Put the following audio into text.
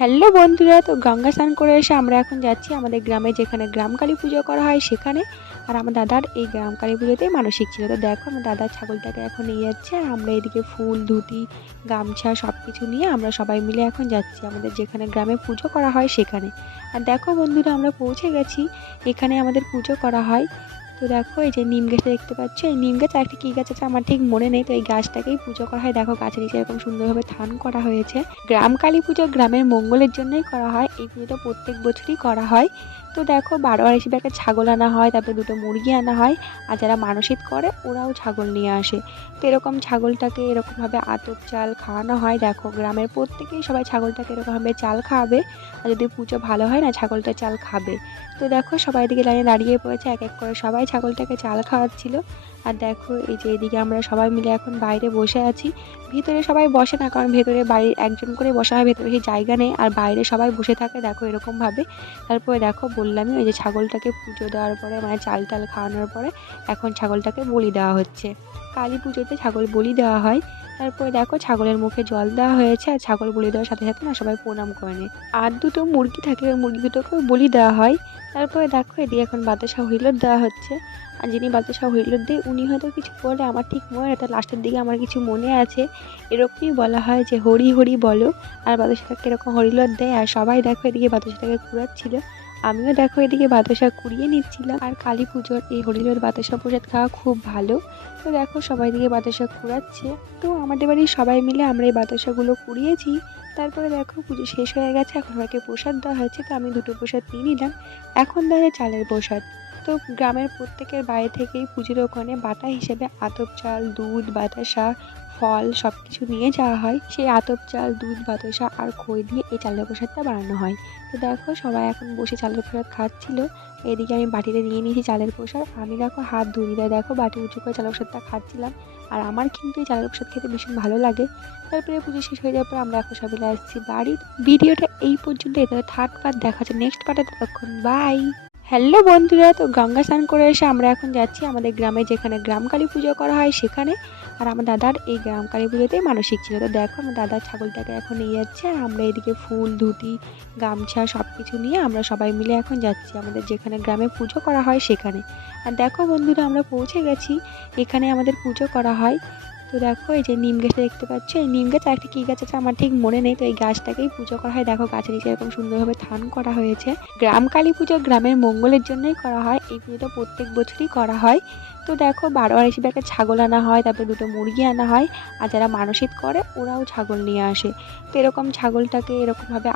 Hello বন্ধুরা, তো গঙ্গা স্নান করে এসে আমরা এখন যাচ্ছি আমাদের গ্রামে, যেখানে গ্রাম কালী পুজো করা হয় সেখানে। আর আমার দাদার এই গ্রাম কালী পুজোতেই মানসিক ছিল। তো দেখো আমার দাদার ছাগলটাকে এখন নিয়ে যাচ্ছে, আর আমরা এদিকে ফুল, ধুতি, গামছা সব কিছু নিয়ে আমরা সবাই মিলে এখন যাচ্ছি আমাদের যেখানে গ্রামে পুজো করা হয় সেখানে। আর দেখো বন্ধুরা, আমরা পৌঁছে গেছি, এখানে আমাদের পুজো করা হয়। তো দেখো এই যে নিম গাছটা দেখতে পাচ্ছ, এই নিম গাছ একটা কী গাছ আছে আমার ঠিক মনে নেই। তো এই গাছটাকেই পুজো করা হয়। দেখো গাছের নিচে এরকম সুন্দরভাবে থান করা হয়েছে। গ্রাম কালী পুজো গ্রামের মঙ্গলের জন্যই করা হয়। এই পুজোটা প্রত্যেক বছরই করা হয়। তো দেখো 12 হিসেবে একটা ছাগল আনা হয়, তারপরে 2টো মুরগি আনা হয়। আর যারা মানসিক করে ওরাও ছাগল নিয়ে আসে। তো এরকম ছাগলটাকে এরকমভাবে আতপ চাল খাওয়ানো হয়। দেখো গ্রামের প্রত্যেকেই সবাই ছাগলটাকে এরকমভাবে চাল খাওয়াবে, আর যদি পুজো ভালো হয় না ছাগলটা চাল খাবে। তো দেখো সবাই এদিকে লাইনে দাঁড়িয়ে পড়েছে, এক এক করে সবাই ছাগলটাকে চাল খাওয়াচ্ছিল। আর দেখো এই যে এদিকে আমরা সবাই মিলে এখন বাইরে বসে আছি। ভিতরে সবাই বসে না, কারণ ভেতরে বাড়ির একজন করে বসা হয়, ভেতরে সেই জায়গা নেই। আর বাইরে সবাই বসে থাকে দেখো এরকমভাবে। তারপরে দেখো বললামই, ওই যে ছাগলটাকে পুজো দেওয়ার পরে মানে চাল টাল খাওয়ানোর পরে এখন ছাগলটাকে বলি দেওয়া হচ্ছে। কালী পুজোতে ছাগল বলি দেওয়া হয়। তারপরে দেখো ছাগলের মুখে জল দেওয়া হয়েছে, আর ছাগল বলি দেওয়ার সাথে সাথে না সবাই প্রণাম করে নেয়। আর 2টো মুরগি থাকে, ওই মুরগি দুটোকেও বলি দেওয়া হয়। তারপরে দেখো এদিকে এখন বাতাসা হইলট দেওয়া হচ্ছে। আর যিনি বাতাসা হইলট দেয় উনি হয়তো কিছু বলে, আমার ঠিক মনে নেই। তার লাস্টের দিকে আমার কিছু মনে আছে, এরকমই বলা হয় যে হরি হরি বলো। আর বাতাসাটাকে এরকম হরিলট দেয়, আর সবাই দেখো এদিকে বাতাসাটাকে কুড়াচ্ছিল। আমিও দেখো এদিকে বাতাসা কুড়িয়ে নিচ্ছিলাম। আর কালী পুজোর এই হরিলট বাতাসা প্রসাদ খাওয়া খুব ভালো। তো দেখো সবাই দিকে বাতাসা কুড়াচ্ছে। তো আমাদের বাড়ির সবাই মিলে আমরা এই বাতাসাগুলো কুড়িয়েছি। তারপরে দেখো পুজো শেষ হয়ে গেছে, এখন আমাকে প্রসাদ দেওয়া হয়েছে। তো আমি 2টো প্রসাদ নিয়ে নিলাম। এখন দেওয়া চালের প্রসাদ। তো গ্রামের প্রত্যেকের বাড়ি থেকেই পুজোর ওখানে বাটা হিসেবে আতপ চাল, দুধ, বাতাসা, ফল সব কিছু নিয়ে যাওয়া হয়। সেই আতপ চাল, দুধ, বাতাসা আর খই দিয়ে এই চালের প্রসাদটা বানানো হয়। তো দেখো সবাই এখন বসে চালের প্রসাদ খাচ্ছিল। এদিকে আমি বাটিতে নিয়ে নিয়েছি চালের প্রসাদ। আমি দেখো হাত ধুয়ে দেখো বাটি উঁচু করে চালের প্রসাদটা খাচ্ছিলাম। আর আমার কিন্তু এই চালের প্রসাদ খেতে ভীষণ ভালো লাগে। তারপরে পুজো শেষ হয়ে যাওয়ার পর আমরা এখন সবাই আসছি বাড়ি। ভিডিওটা এই পর্যন্ত, এতে থার্ড পার্ট দেখা হচ্ছে নেক্সট পার্টে। ততক্ষণ বাই। হ্যালো বন্ধুরা, তো গঙ্গা স্নান করে এসে আমরা এখন যাচ্ছি আমাদের গ্রামে, যেখানে গ্রাম কালী পুজো করা হয় সেখানে। আর আমার দাদার এই গ্রাম কালী পুজোতেই মানসিক ছিল। তো দেখো আমার দাদার ছাগলটাকে এখন নিয়ে যাচ্ছে, আর আমরা এদিকে ফুল, ধুতি, গামছা সব কিছু নিয়ে আমরা সবাই মিলে এখন যাচ্ছি আমাদের যেখানে গ্রামে পুজো করা হয় সেখানে। আর দেখো বন্ধুরা, আমরা পৌঁছে গেছি, এখানে আমাদের পুজো করা হয়। তো দেখো এই যে নিম গাছটা দেখতে পাচ্ছ, এই নিম গাছ একটা কী গাছ আছে আমার ঠিক মনে নেই। তো এই গাছটাকেই পুজো করা হয়। দেখো গাছের নিচে এরকম সুন্দরভাবে থান করা হয়েছে। গ্রাম কালী পুজো গ্রামের মঙ্গলের জন্যই করা হয়। এই পুজোটা প্রত্যেক বছরই করা হয়। তো দেখো 12 হিসেবে একটা ছাগল আনা হয়, তারপরে 2টো মুরগি আনা হয়। আর যারা মানসিক করে ওরাও ছাগল নিয়ে আসে। তো এরকম ছাগলটাকে এরকমভাবে